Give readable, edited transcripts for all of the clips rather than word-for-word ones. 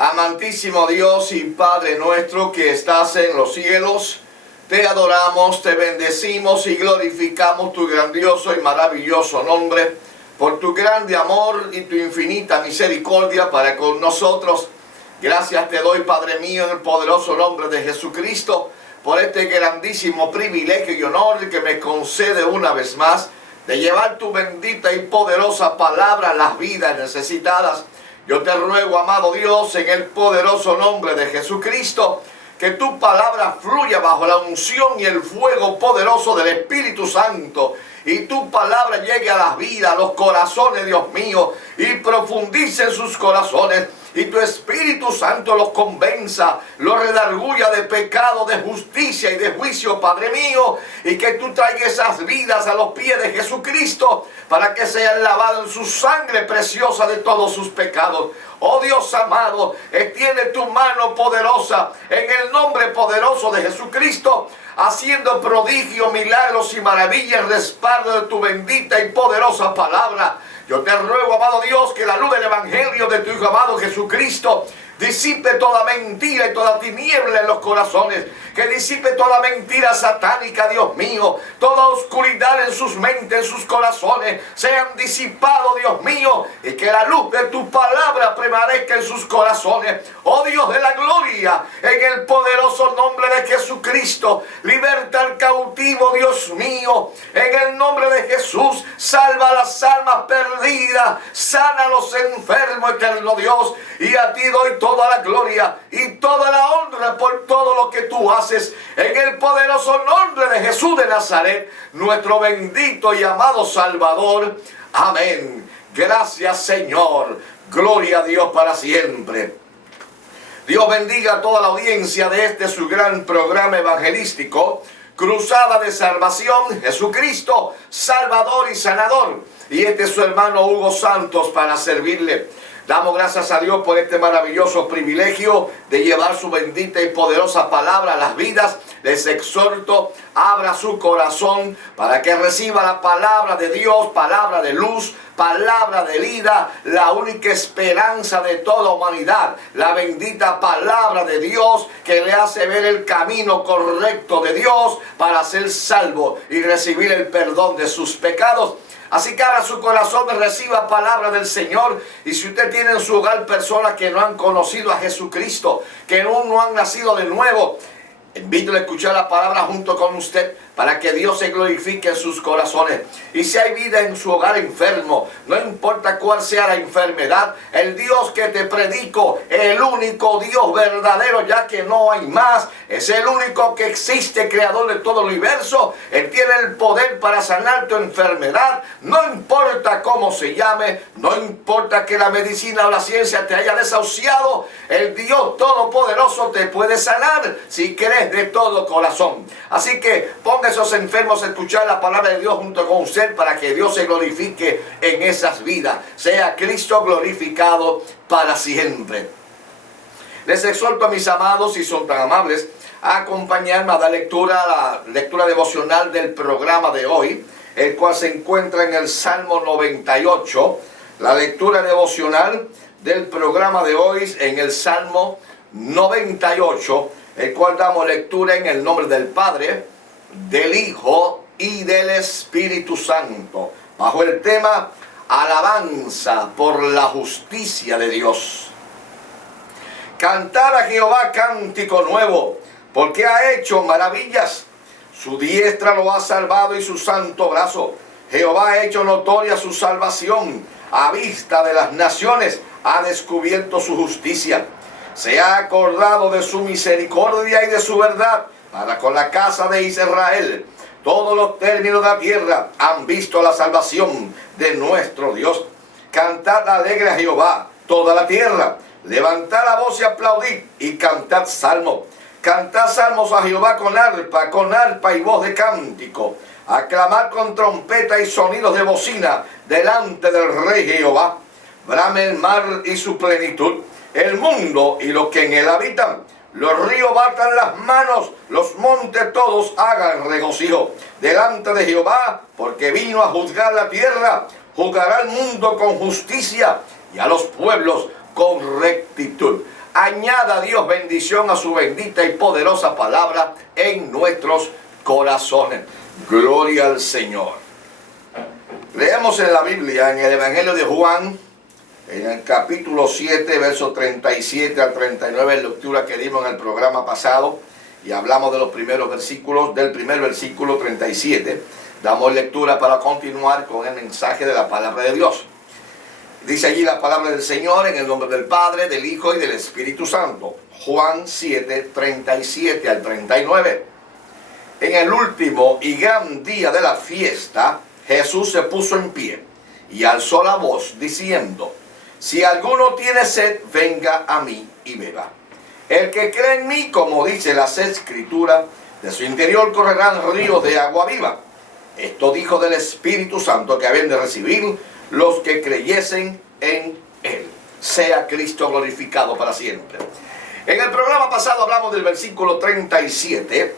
Amantísimo Dios y Padre nuestro que estás en los cielos, te adoramos, te bendecimos y glorificamos tu grandioso y maravilloso nombre por tu grande amor y tu infinita misericordia para con nosotros. Gracias te doy, Padre mío, en el poderoso nombre de Jesucristo, por este grandísimo privilegio y honor que me concede una vez más de llevar tu bendita y poderosa palabra a las vidas necesitadas. Yo te ruego, amado Dios, en el poderoso nombre de Jesucristo, que tu palabra fluya bajo la unción y el fuego poderoso del Espíritu Santo. Y tu palabra llegue a las vidas, a los corazones, Dios mío, y profundice en sus corazones. Y tu Espíritu Santo los convenza, los redarguya de pecado, de justicia y de juicio, Padre mío. Y que tú traigas esas vidas a los pies de Jesucristo para que sean lavados en su sangre preciosa de todos sus pecados. Oh Dios amado, extiende tu mano poderosa en el nombre poderoso de Jesucristo, haciendo prodigios, milagros y maravillas en respaldo de tu bendita y poderosa palabra. Yo te ruego, amado Dios, que la luz del Evangelio de tu Hijo amado Jesucristo disipe toda mentira y toda tiniebla en los corazones. Que disipe toda mentira satánica, Dios mío. Toda oscuridad en sus mentes, en sus corazones, sean disipados, Dios mío. Y que la luz de tu palabra prevalezca en sus corazones. Oh Dios de la gloria, en el poderoso nombre de Jesucristo, liberta al cautivo, Dios mío. En el nombre de Jesús, salva las almas perdidas, sana a los enfermos, eterno Dios. Y a ti doy toda la gloria y toda la honra por todo lo que tú haces. En el poderoso nombre de Jesús de Nazaret, nuestro bendito y amado Salvador. Amén. Gracias, Señor. Gloria a Dios para siempre. Dios bendiga a toda la audiencia de este su gran programa evangelístico, Cruzada de Salvación, Jesucristo, Salvador y Sanador. Y este es su hermano Hugo Santos para servirle. Damos gracias a Dios por este maravilloso privilegio de llevar su bendita y poderosa palabra a las vidas. Les exhorto, abra su corazón para que reciba la palabra de Dios, palabra de luz, palabra de vida, la única esperanza de toda humanidad. La bendita palabra de Dios que le hace ver el camino correcto de Dios para ser salvo y recibir el perdón de sus pecados. Así que abra su corazón y reciba palabra del Señor. Y si usted tiene en su hogar personas que no han conocido a Jesucristo, que aún no han nacido de nuevo, invítele a escuchar la palabra junto con usted para que Dios se glorifique en sus corazones. Y si hay vida en su hogar enfermo, no importa cuál sea la enfermedad, el Dios que te predico, el único Dios verdadero, ya que no hay más, es el único que existe, creador de todo el universo. Él tiene el poder para sanar tu enfermedad, no importa cómo se llame, no importa que la medicina o la ciencia te haya desahuciado, el Dios todopoderoso te puede sanar si crees de todo corazón. Así que ponga a esos enfermos a escuchar la palabra de Dios junto con usted para que Dios se glorifique en esas vidas. Sea Cristo glorificado para siempre. Les exhorto a mis amados, si son tan amables, a acompañarme a la lectura devocional del programa de hoy, el cual se encuentra en el Salmo 98. La lectura devocional del programa de hoy en el Salmo 98, el cual damos lectura en el nombre del Padre, del Hijo y del Espíritu Santo, bajo el tema alabanza por la justicia de Dios. Cantar a Jehová cántico nuevo, porque ha hecho maravillas. Su diestra lo ha salvado y su santo brazo. Jehová ha hecho notoria su salvación. A vista de las naciones ha descubierto su justicia. Se ha acordado de su misericordia y de su verdad para con la casa de Israel. Todos los términos de la tierra han visto la salvación de nuestro Dios. Cantad alegre a Jehová, toda la tierra. Levantad la voz y aplaudid y cantad salmos. Cantad salmos a Jehová con arpa y voz de cántico. Aclamad con trompeta y sonidos de bocina delante del Rey Jehová. Brame el mar y su plenitud, el mundo y los que en él habitan. Los ríos batan las manos, los montes todos hagan regocijo delante de Jehová, porque vino a juzgar la tierra. Juzgará al mundo con justicia y a los pueblos con rectitud. Añada Dios bendición a su bendita y poderosa palabra en nuestros corazones. Gloria al Señor. Leemos en la Biblia, en el Evangelio de Juan, en el capítulo 7, versos 37 al 39, lectura que dimos en el programa pasado, y hablamos de los primeros versículos, del primer versículo 37. Damos lectura para continuar con el mensaje de la palabra de Dios. Dice allí la palabra del Señor en el nombre del Padre, del Hijo y del Espíritu Santo. Juan 7, 37 al 39. En el último y gran día de la fiesta, Jesús se puso en pie y alzó la voz diciendo: si alguno tiene sed, venga a mí y beba. El que cree en mí, como dice las Escrituras, de su interior correrán ríos de agua viva. Esto dijo del Espíritu Santo que habían de recibir los que creyesen en Él. Sea Cristo glorificado para siempre. En el programa pasado hablamos del versículo 37,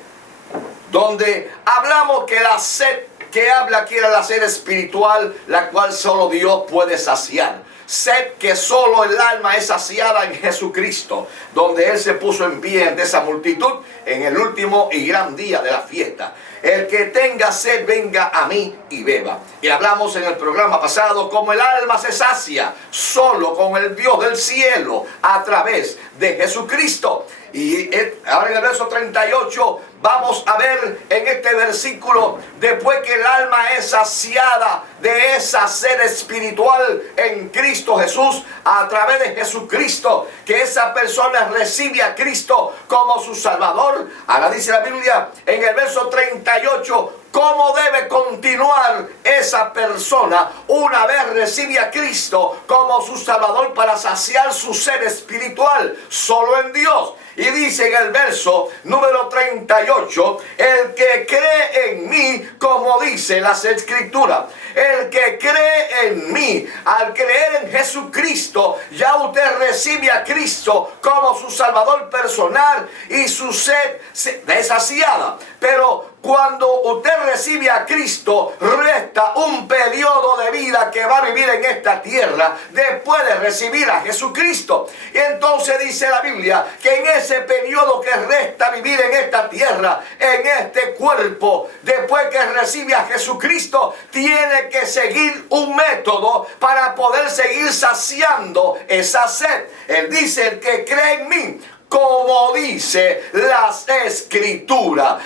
donde hablamos que la sed que habla aquí era la sed espiritual, la cual solo Dios puede saciar. Sed que solo el alma es saciada en Jesucristo, donde Él se puso en pie ante esa multitud en el último y gran día de la fiesta. El que tenga sed, venga a mí y beba. Y hablamos en el programa pasado cómo el alma se sacia solo con el Dios del cielo a través de Jesucristo. Y ahora en el verso 38 vamos a ver en este versículo, después que el alma es saciada de esa sed espiritual en Cristo Jesús, a través de Jesucristo, que esa persona recibe a Cristo como su Salvador. Ahora dice la Biblia en el verso 38, ¿cómo debe continuar esa persona una vez recibe a Cristo como su Salvador para saciar su sed espiritual? Solo en Dios. Y dice en el verso número 38, el que cree en mí, como dice las Escrituras, el que cree en mí, al creer en Jesucristo, ya usted recibe a Cristo como su Salvador personal y su sed es saciada. Pero cuando usted recibe a Cristo, resta un periodo de vida que va a vivir en esta tierra después de recibir a Jesucristo. Y entonces dice la Biblia que en ese periodo que resta vivir en esta tierra, en este cuerpo, después que recibe a Jesucristo, tiene que seguir un método para poder seguir saciando esa sed. Él dice: el que cree en mí, como dice las Escrituras.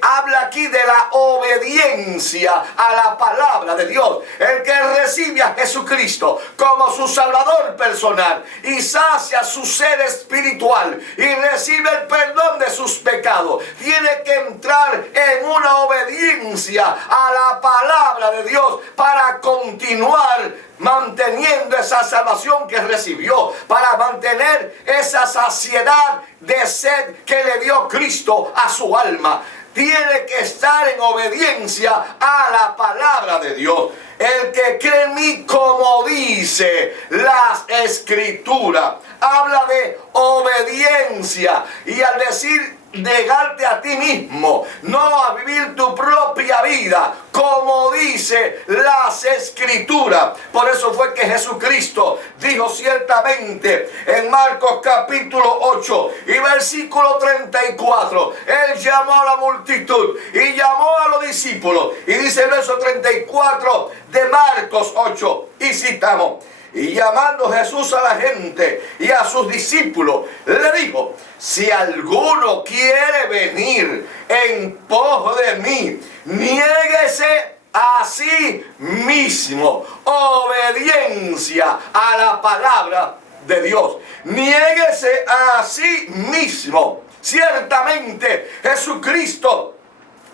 Habla aquí de la obediencia a la palabra de Dios. El que recibe a Jesucristo como su Salvador personal y sacia su sed espiritual y recibe el perdón de sus pecados, tiene que entrar en una obediencia a la palabra de Dios para continuar manteniendo esa salvación que recibió, para mantener esa saciedad de sed que le dio Cristo a su alma. Tiene que estar en obediencia a la palabra de Dios. El que cree en mí, como dice las Escrituras, habla de obediencia. Y al decir negarte a ti mismo, no a vivir tu propia vida, como dice las Escrituras. Por eso fue que Jesucristo dijo ciertamente en Marcos capítulo 8 y versículo 34, Él llamó a la multitud y llamó a los discípulos, y dice el verso 34 de Marcos 8, y citamos: y llamando Jesús a la gente y a sus discípulos, le dijo: si alguno quiere venir en pos de mí, niéguese a sí mismo. Obediencia a la palabra de Dios. Niéguese a sí mismo. Ciertamente Jesucristo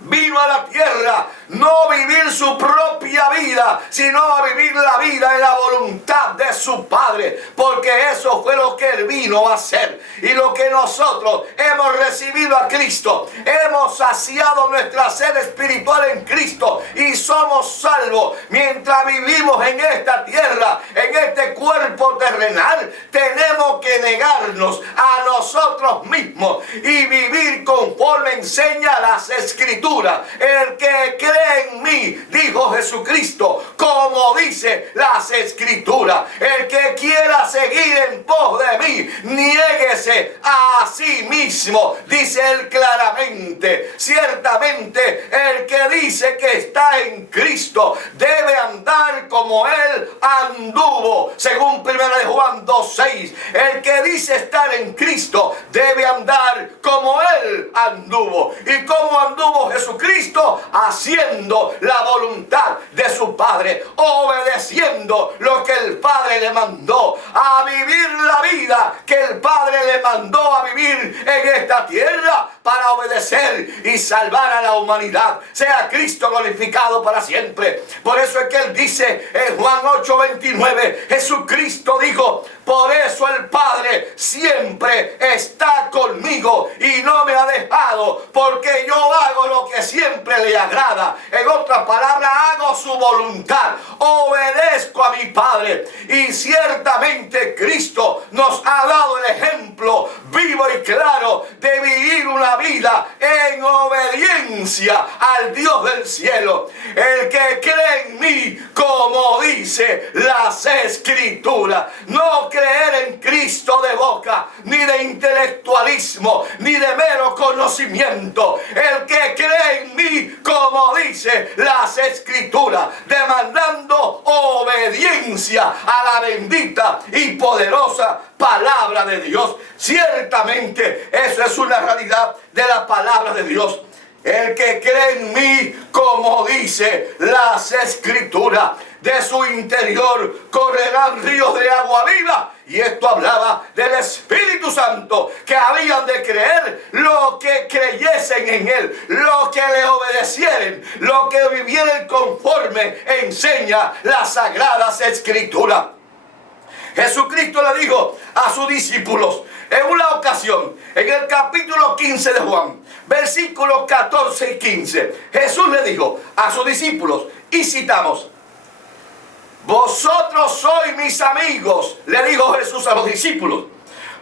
vino a la tierra no a vivir su propia vida, sino a vivir la vida en la voluntad de su Padre, porque eso fue lo que Él vino a hacer. Y lo que nosotros hemos recibido a Cristo, hemos saciado nuestra sed espiritual en Cristo y somos salvos. Mientras vivimos en esta tierra, en este cuerpo terrenal, tenemos que negarnos a nosotros mismos y vivir conforme enseña las Escrituras. Escrituras. El que cree en mí, dijo Jesucristo, como dice las Escrituras. El que quiera seguir en pos de mí, niéguese a sí mismo, dice él claramente. Ciertamente, el que dice que está en Cristo debe andar como él anduvo, según 1 Juan 2:6. El que dice estar en Cristo debe andar como él anduvo. ¿Y cómo anduvo Jesucristo? Haciendo la voluntad de su Padre, obedeciendo lo que el Padre le mandó, a vivir la vida que el Padre le mandó a vivir en esta tierra, para obedecer y salvar a la humanidad. Sea Cristo glorificado para siempre. Por eso es que él dice en Juan 8:29, Jesucristo dijo: por eso el Padre siempre está conmigo y no me ha dejado, porque yo hago lo que siempre le agrada. En otras palabras, hago su voluntad, obedezco a mi Padre. Y ciertamente Cristo nos ha dado el ejemplo vivo y claro de vivir una vida en obediencia al Dios del cielo. El que cree en mí, como dice las Escrituras. No creer en Cristo de boca, ni de intelectualismo, ni de mero conocimiento. El que cree en mí, como dice las Escrituras, demandando obediencia a la bendita y poderosa palabra de Dios. Ciertamente eso es una realidad de la palabra de Dios. El que cree en mí, como dice las Escrituras, de su interior correrán ríos de agua viva. Y esto hablaba del Espíritu Santo, que habían de creer lo que creyesen en Él, lo que le obedecieren, lo que vivieren conforme enseña las Sagradas Escrituras. Jesucristo le dijo a sus discípulos en una ocasión, en el capítulo 15 de Juan, versículos 14 y 15, Jesús le dijo a sus discípulos, y citamos: vosotros sois mis amigos, le dijo Jesús a los discípulos,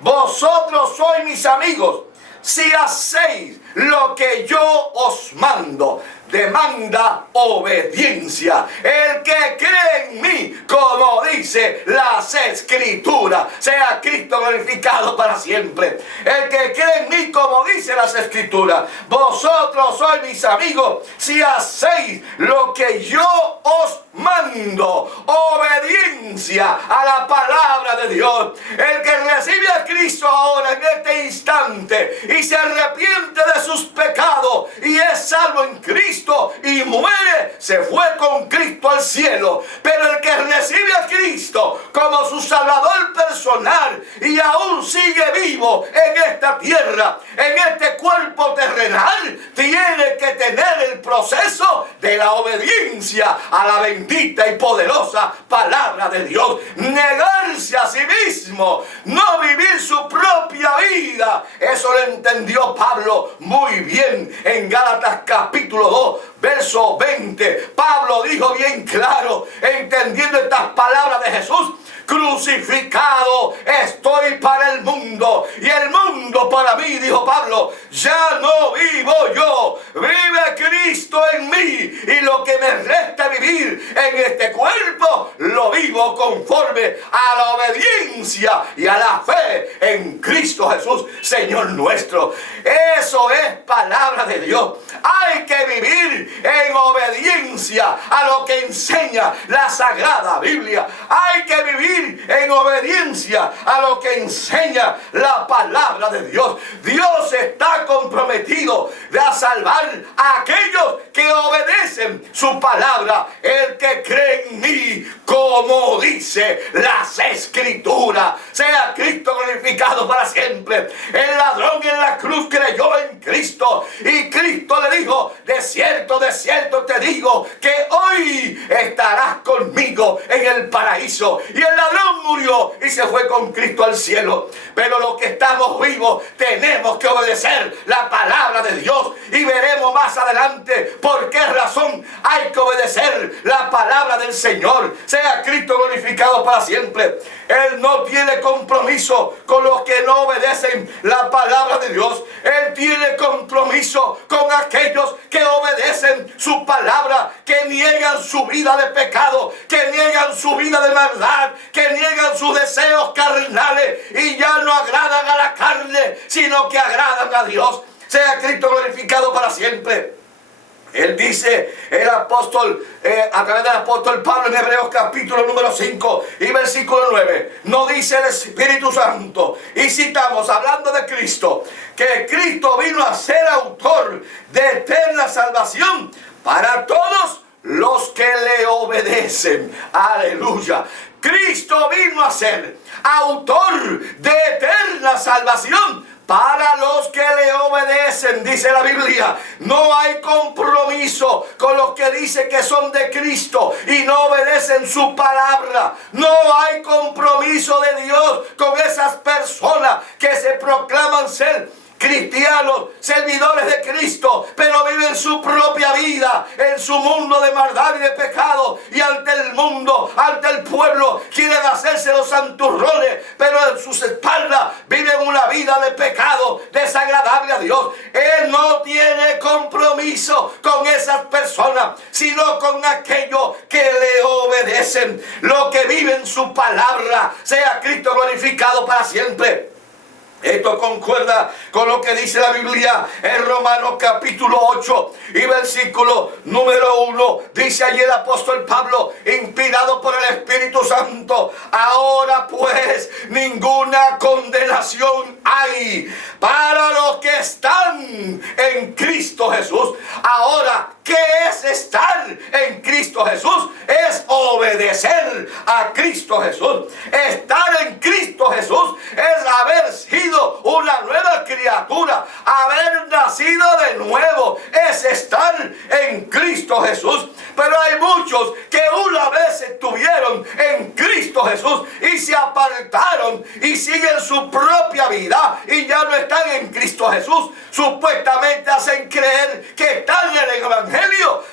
vosotros sois mis amigos si hacéis lo que yo os mando. Demanda obediencia. El que cree en mí, como dice las Escrituras, sea Cristo glorificado para siempre. El que cree en mí, como dice las Escrituras, vosotros sois mis amigos si hacéis lo que yo os mando. Obediencia a la palabra de Dios. El que recibe a Cristo ahora en este instante y se arrepiente de sus pecados y es salvo en Cristo y muere, se fue con Cristo al cielo. Pero el que recibe a Cristo como su Salvador personal y aún sigue vivo en esta tierra, en este cuerpo terrenal, tiene que tener el proceso de la obediencia a la bendita y poderosa palabra de Dios. Negarse a sí mismo, no vivir su propia vida. Eso lo entendió Pablo muy bien en Gálatas capítulo 2, verso 20. Pablo dijo bien claro, entendiendo estas palabras de Jesús: crucificado estoy para el mundo y el mundo para mí, dijo Pablo. Ya no vivo yo, vive Cristo en mí, y lo que me resta vivir en este cuerpo lo vivo conforme a la obediencia y a la fe en Cristo Jesús, Señor nuestro. Eso es palabra de Dios. Hay que vivir en obediencia a lo que enseña la Sagrada Biblia. Hay que vivir en obediencia a lo que enseña la palabra de Dios. Dios está comprometido a salvar a aquellos que obedecen su palabra. El que cree en mí, como dice las Escrituras, sea Cristo glorificado para siempre. El ladrón en la cruz creyó en Cristo y Cristo le dijo: de cierto te digo que hoy estarás conmigo en el paraíso. Y el ladrón murió y se fue con Cristo al cielo. Pero los que estamos vivos tenemos que obedecer la palabra de Dios, y veremos más adelante por qué razón hay que obedecer la palabra del Señor. Sea Cristo glorificado para siempre. Él no tiene compromiso con los que no obedecen la palabra de Dios. Él tiene compromiso con aquellos que obedecen su palabra, que niegan su vida de pecado, que niegan su vida de maldad, que niegan sus deseos carnales y ya no agradan a la carne, sino que agradan a Dios. Sea Cristo glorificado para siempre. Él dice, el apóstol, a través del apóstol Pablo en Hebreos capítulo número 5 y versículo 9, no dice el Espíritu Santo, y citamos, hablando de Cristo, que Cristo vino a ser autor de eterna salvación para todos los que le obedecen. Aleluya. Cristo vino a ser autor de eterna salvación para los que le obedecen, dice la Biblia. No hay compromiso con los que dicen que son de Cristo y no obedecen su palabra. No hay compromiso de Dios con esas personas que se proclaman ser cristianos, servidores de Cristo, pero viven su propia vida en su mundo de maldad y de pecado, y ante el mundo, ante el pueblo, quieren hacerse los santurrones, pero en sus espaldas viven una vida de pecado desagradable a Dios. Él no tiene compromiso con esas personas, sino con aquellos que le obedecen, los que viven su palabra. Sea Cristo glorificado para siempre. Esto concuerda con lo que dice la Biblia en Romanos capítulo 8 y versículo número 1. Dice allí el apóstol Pablo, inspirado por el Espíritu Santo: ahora pues ninguna condenación hay para los que están en Cristo Jesús. Ahora, ¿qué es estar en Cristo Jesús? Es obedecer a Cristo Jesús. Estar en Cristo Jesús es haber sido una nueva criatura, haber nacido de nuevo, es estar en Cristo Jesús. Pero hay muchos que una vez estuvieron en Cristo Jesús y se apartaron y siguen su propia vida y ya no están en Cristo Jesús. Supuestamente hacen creer que están en el Evangelio.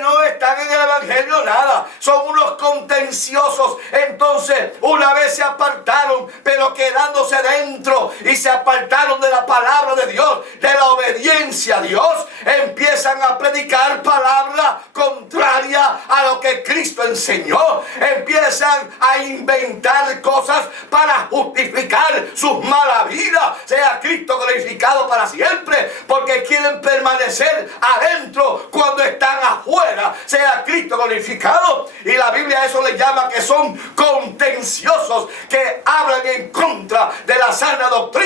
No están en el Evangelio nada. Son unos contenciosos. Entonces, una vez se apartaron, pero quedándose dentro, y se apartaron de la palabra de Dios, de la obediencia a Dios, empiezan a predicar palabra contraria a lo que Cristo enseñó. Empiezan a inventar cosas para justificar sus malas vidas. Sea Cristo glorificado para siempre, porque quieren permanecer adentro cuando están afuera. Sea Cristo glorificado. Y la Biblia a eso le llama que son contenciosos, que hablan en contra de la sana doctrina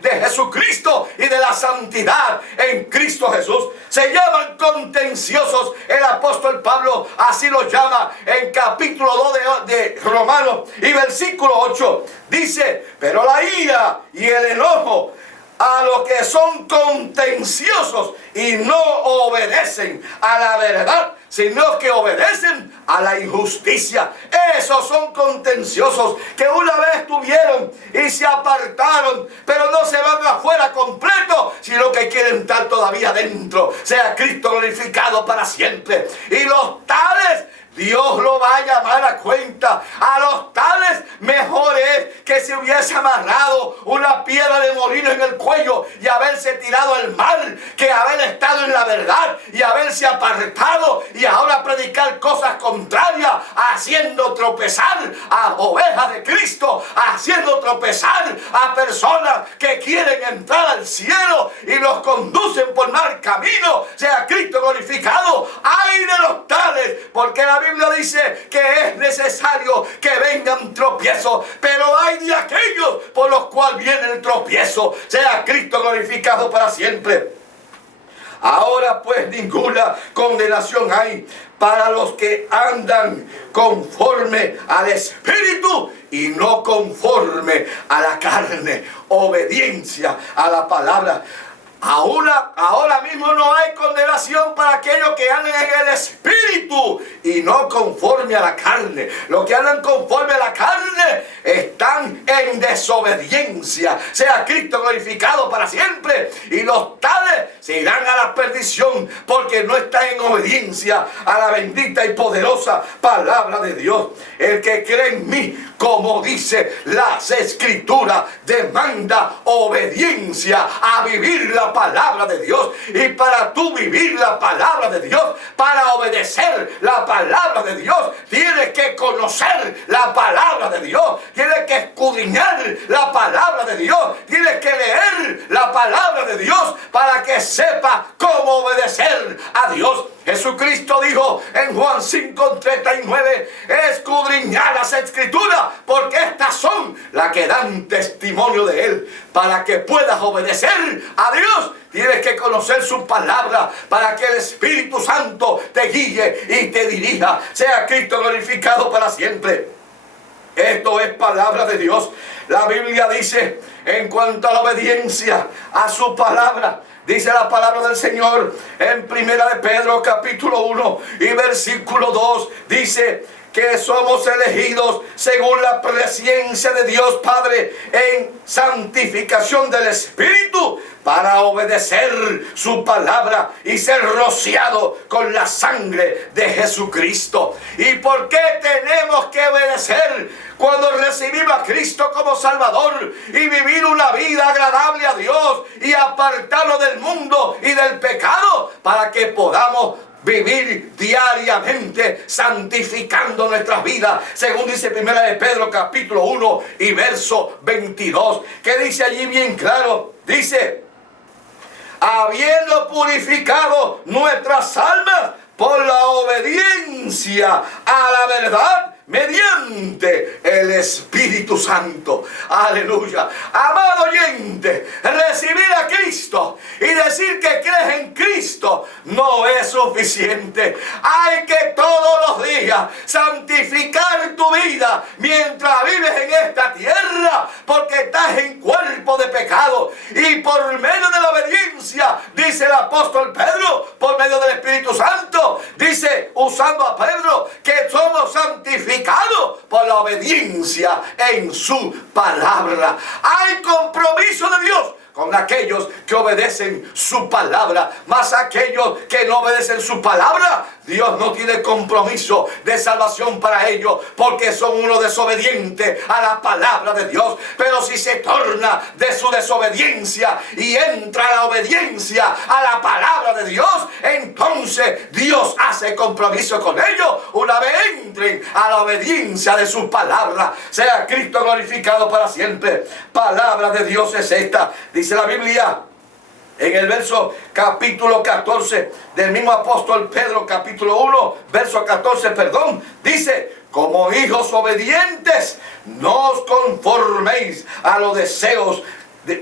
de Jesucristo y de la santidad en Cristo Jesús. Se llaman contenciosos. El apóstol Pablo así los llama en capítulo 2 de Romanos y versículo 8. Dice: pero la ira y el enojo a los que son contenciosos y no obedecen a la verdad, sino que obedecen a la injusticia. Esos son contenciosos que una vez tuvieron y se apartaron, pero no se van afuera completo, sino que quieren estar todavía dentro. Sea Cristo glorificado para siempre. Y los tales Dios lo va a llamar a cuenta. A los tales mejor es que se hubiese amarrado una piedra de molino en el cuello y haberse tirado al mar, que haber estado en la verdad y haberse apartado y ahora predicar cosas contrarias, haciendo tropezar a ovejas de Cristo, haciendo tropezar a personas que quieren entrar al cielo y los conducen por mal camino. Sea Cristo glorificado. ¡Ay de los tales! Porque la Biblia dice que es necesario que vengan tropiezos, pero hay de aquellos por los cuales viene el tropiezo. Sea Cristo glorificado para siempre. Ahora pues ninguna condenación hay para los que andan conforme al Espíritu y no conforme a la carne. Obediencia a la palabra. Ahora mismo no hay condenación para aquellos que andan en el Espíritu y no conforme a la carne. Los que andan conforme a la carne están en desobediencia. Sea Cristo glorificado para siempre. Y los tales se irán a la perdición porque no están en obediencia a la bendita y poderosa palabra de Dios. El que cree en mí, como dice las Escrituras, demanda obediencia a vivir la palabra de Dios. Y para tú vivir la palabra de Dios, para obedecer la palabra de Dios, tienes que conocer la palabra de Dios, tienes que escudriñar la palabra de Dios, tienes que leer la palabra de Dios para que sepa cómo obedecer a Dios. Jesucristo dijo en Juan 5:39, escudriñad las Escrituras, porque estas son las que dan testimonio de Él. Para que puedas obedecer a Dios, tienes que conocer su palabra, para que el Espíritu Santo te guíe y te dirija. Sea Cristo glorificado para siempre. Esto es palabra de Dios. La Biblia dice, en cuanto a la obediencia a su palabra, dice la palabra del Señor en Primera de Pedro capítulo 1 y versículo 2, dice que somos elegidos según la presciencia de Dios Padre en santificación del Espíritu para obedecer su palabra y ser rociado con la sangre de Jesucristo. ¿Y por qué tenemos que obedecer cuando recibimos a Cristo como Salvador y vivir una vida agradable a Dios y apartarnos del mundo y del pecado para que podamos vivir diariamente santificando nuestras vidas, según dice Primera de Pedro capítulo 1 y verso 22, que dice allí bien claro, dice, habiendo purificado nuestras almas por la obediencia a la verdad mediante el Espíritu Santo. Aleluya. Amado oyente, recibir a Cristo y decir que crees en Cristo no es suficiente. Hay que todos los días santificar tu vida mientras vives en esta tierra, porque estás en cuerpo de pecado. Y por medio de la obediencia, dice el apóstol Pedro, por medio del Espíritu Santo, dice, usando a Pedro, que somos santificados por la obediencia en su palabra. Hay compromiso de Dios con aquellos que obedecen su palabra, mas aquellos que no obedecen su palabra, Dios no tiene compromiso de salvación para ellos, porque son unos desobedientes a la palabra de Dios. Pero si se torna de su desobediencia y entra la obediencia a la palabra de Dios, entonces Dios hace compromiso con ellos una vez entren a la obediencia de su palabra. Sea Cristo glorificado para siempre. Palabra de Dios es esta. Dice la Biblia en el verso capítulo 14 del mismo apóstol Pedro, capítulo 1, verso 14, dice, como hijos obedientes, no os conforméis a los deseos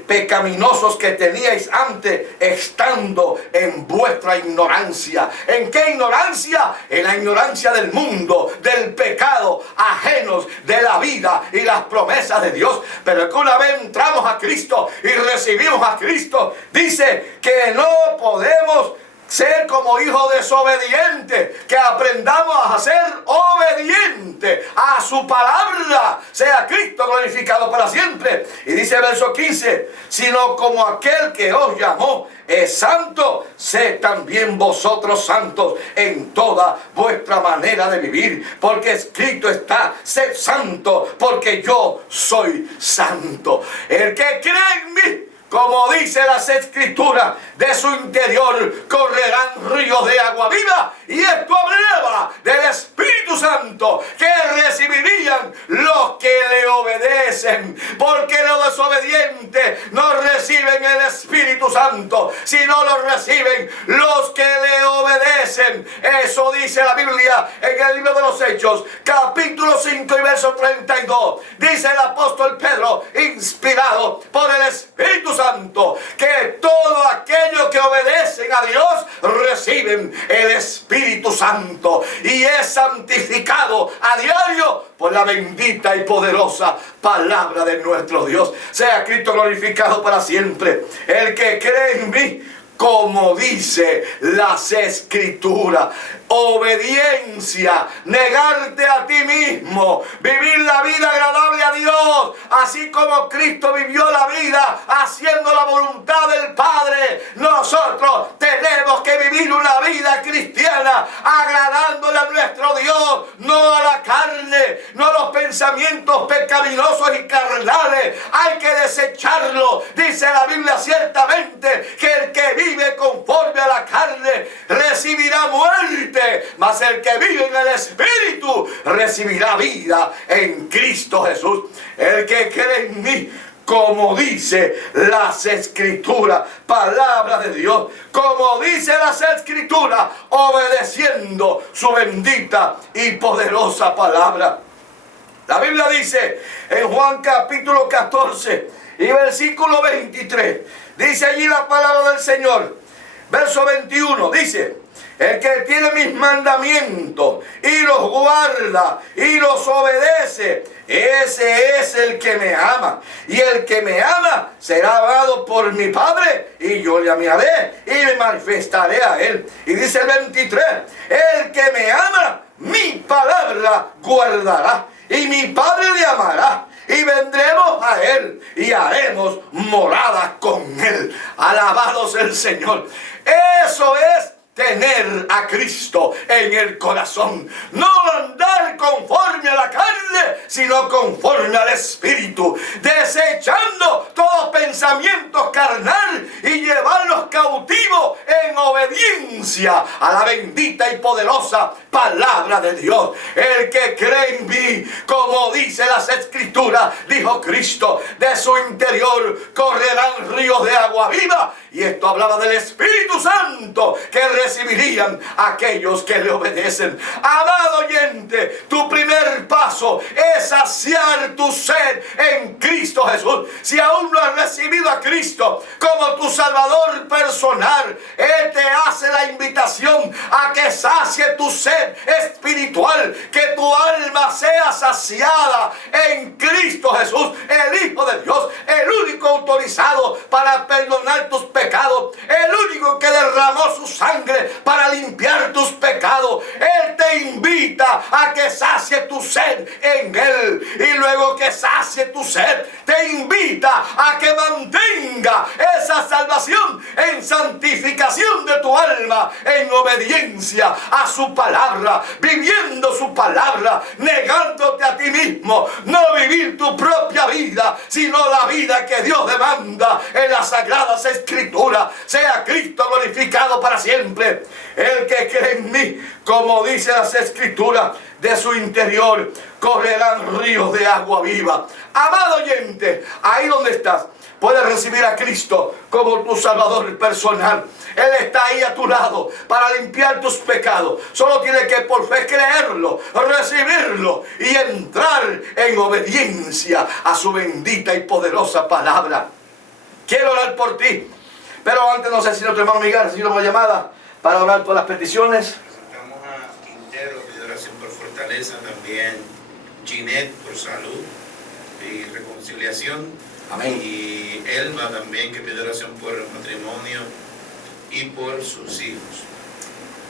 pecaminosos que teníais antes, estando en vuestra ignorancia. ¿En qué ignorancia? En la ignorancia del mundo, del pecado, ajenos de la vida y las promesas de Dios. Pero que una vez entramos a Cristo y recibimos a Cristo, dice que no podemos ser como hijos desobedientes, que aprendamos a ser obedientes a su palabra. Sea Cristo glorificado para siempre. Y dice el verso 15, sino como aquel que os llamó es santo, sed también vosotros santos en toda vuestra manera de vivir, porque escrito está, sed santo, porque yo soy santo. El que cree en mí, como dice las Escrituras, de su interior correrán ríos de agua viva. Y esto hablaba del Espíritu Santo que recibirían los que le obedecen. Porque los desobedientes no reciben el Espíritu Santo, sino lo reciben los que le obedecen. Eso dice la Biblia en el libro de los Hechos, capítulo 5 y verso 32. Dice el apóstol Pedro, inspirado por el Espíritu Santo, que todos aquellos que obedecen a Dios reciben el Espíritu Espíritu Santo y es santificado a diario por la bendita y poderosa palabra de nuestro Dios. Sea Cristo glorificado para siempre. El que cree en mí, como dice las Escrituras, obediencia, negarte a ti mismo, vivir la vida agradable a Dios, así como Cristo vivió la vida haciendo la voluntad del Padre. Nosotros tenemos que vivir una vida cristiana agradándole a nuestro Dios, no a la carne, no a los pensamientos pecaminosos y carnales. Hay que desecharlo. Dice la Biblia ciertamente que el que vive conforme a la carne recibirá muerte, mas el que vive en el Espíritu recibirá vida en Cristo Jesús. El que cree en mí, como dice las Escrituras, palabra de Dios, como dice las Escrituras, obedeciendo su bendita y poderosa palabra. La Biblia dice en Juan capítulo 14 y versículo 23, dice allí la palabra del Señor, verso 21, dice: el que tiene mis mandamientos y los guarda y los obedece, ese es el que me ama. Y el que me ama será amado por mi Padre, y yo le amaré y me manifestaré a él. Y dice el 23, el que me ama, mi palabra guardará, y mi Padre le amará, y vendremos a él y haremos morada con él. Alabados el Señor. Eso es tener a Cristo en el corazón. No andar conforme a la carne, sino conforme al Espíritu. Desechando todo pensamiento carnal y llevarlos cautivos en obediencia a la bendita y poderosa palabra de Dios. El que cree en mí, como dice las Escrituras, dijo Cristo, de su interior correrán ríos de agua viva. Y esto hablaba del Espíritu Santo que recibirían aquellos que le obedecen. Amado oyente, tu primer paso es saciar tu sed en Cristo Jesús. Si aún no has recibido a Cristo como tu Salvador personal, Él te hace la invitación a que sacie tu sed espiritual, que tu alma sea saciada en Cristo Jesús, el Hijo de Dios, el único autorizado para perdonar tus pecados, el único que derramó su sangre para limpiar tus pecados. Él te invita a que sacie tu sed en Él, y luego que sacie tu sed, te invita a que mantenga esa salvación en santificación de tu alma, en obediencia a su palabra, viviendo su palabra, negándote a ti mismo, no vivir tu propia vida, sino la vida que Dios demanda en las sagradas Escrituras. Sea Cristo glorificado para siempre. El que cree en mí, como dice las Escrituras, de su interior correrán ríos de agua viva. Amado oyente, ahí donde estás, puedes recibir a Cristo como tu Salvador personal. Él está ahí a tu lado para limpiar tus pecados. Solo tienes que por fe creerlo, recibirlo y entrar en obediencia a su bendita y poderosa palabra. Quiero orar por ti, pero antes no sé si nuestro hermano Miguel recibió una llamada para orar por las peticiones. Presentamos a Quintero, pide oración por fortaleza, también Ginette por salud y reconciliación. Amén. Y Elba también, que pide oración por el matrimonio y por sus hijos.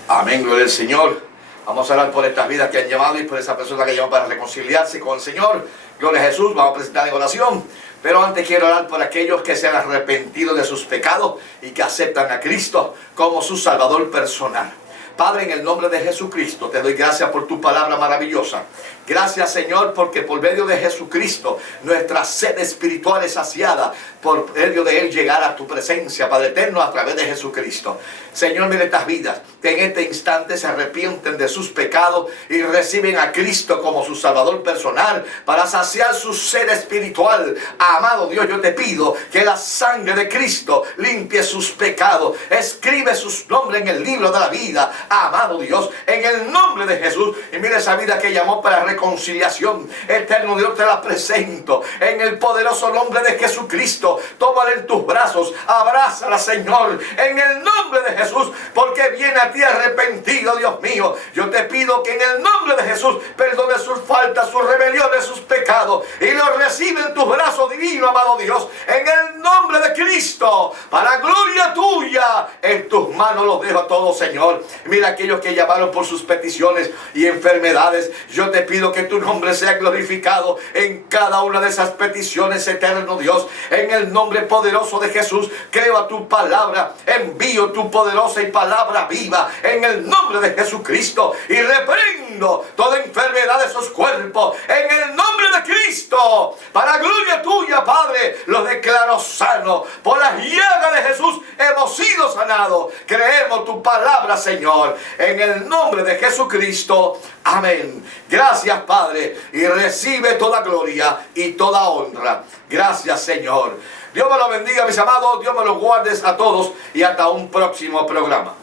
Amén, gloria al Señor. Vamos a orar por estas vidas que han llamado y por esa persona que llamó para reconciliarse con el Señor. Gloria a Jesús, vamos a presentar en oración. Pero antes quiero orar por aquellos que se han arrepentido de sus pecados y que aceptan a Cristo como su Salvador personal. Padre, en el nombre de Jesucristo, te doy gracias por tu palabra maravillosa. Gracias, Señor, porque por medio de Jesucristo nuestra sed espiritual es saciada. Por medio de Él llegar a tu presencia, Padre eterno, a través de Jesucristo. Señor, mire estas vidas que en este instante se arrepienten de sus pecados y reciben a Cristo como su Salvador personal para saciar su sed espiritual. Amado Dios, yo te pido que la sangre de Cristo limpie sus pecados. Escribe sus nombres en el libro de la vida. Amado Dios, en el nombre de Jesús. Y mire esa vida que llamó para reconciliación. Eterno Dios, te la presento en el poderoso nombre de Jesucristo. Tómala en tus brazos, abrázala, Señor, en el nombre de Jesús, porque viene a ti arrepentido, Dios mío. Yo te pido que en el nombre de Jesús perdone sus faltas, sus rebeliones, sus pecados, y los recibe en tus brazos, divino, amado Dios, en el nombre de Cristo, para gloria tuya. En tus manos los dejo a todos, Señor. Mira aquellos que llamaron por sus peticiones y enfermedades. Yo te pido que tu nombre sea glorificado en cada una de esas peticiones, eterno Dios. En el nombre poderoso de Jesús, creo a tu palabra, envío tu poderosa y palabra viva en el nombre de Jesucristo, y reprendo toda enfermedad de esos cuerpos en el nombre de Cristo. Para gloria tuya, Padre, los declaro sanos. Por las llagas de Jesús hemos sido sanados. Creemos tu palabra, Señor, en el nombre de Jesucristo. Amén. Gracias, Padre, y recibe toda gloria y toda honra. Gracias, Señor. Dios me lo bendiga, mis amados. Dios me los guarde a todos, y hasta un próximo programa.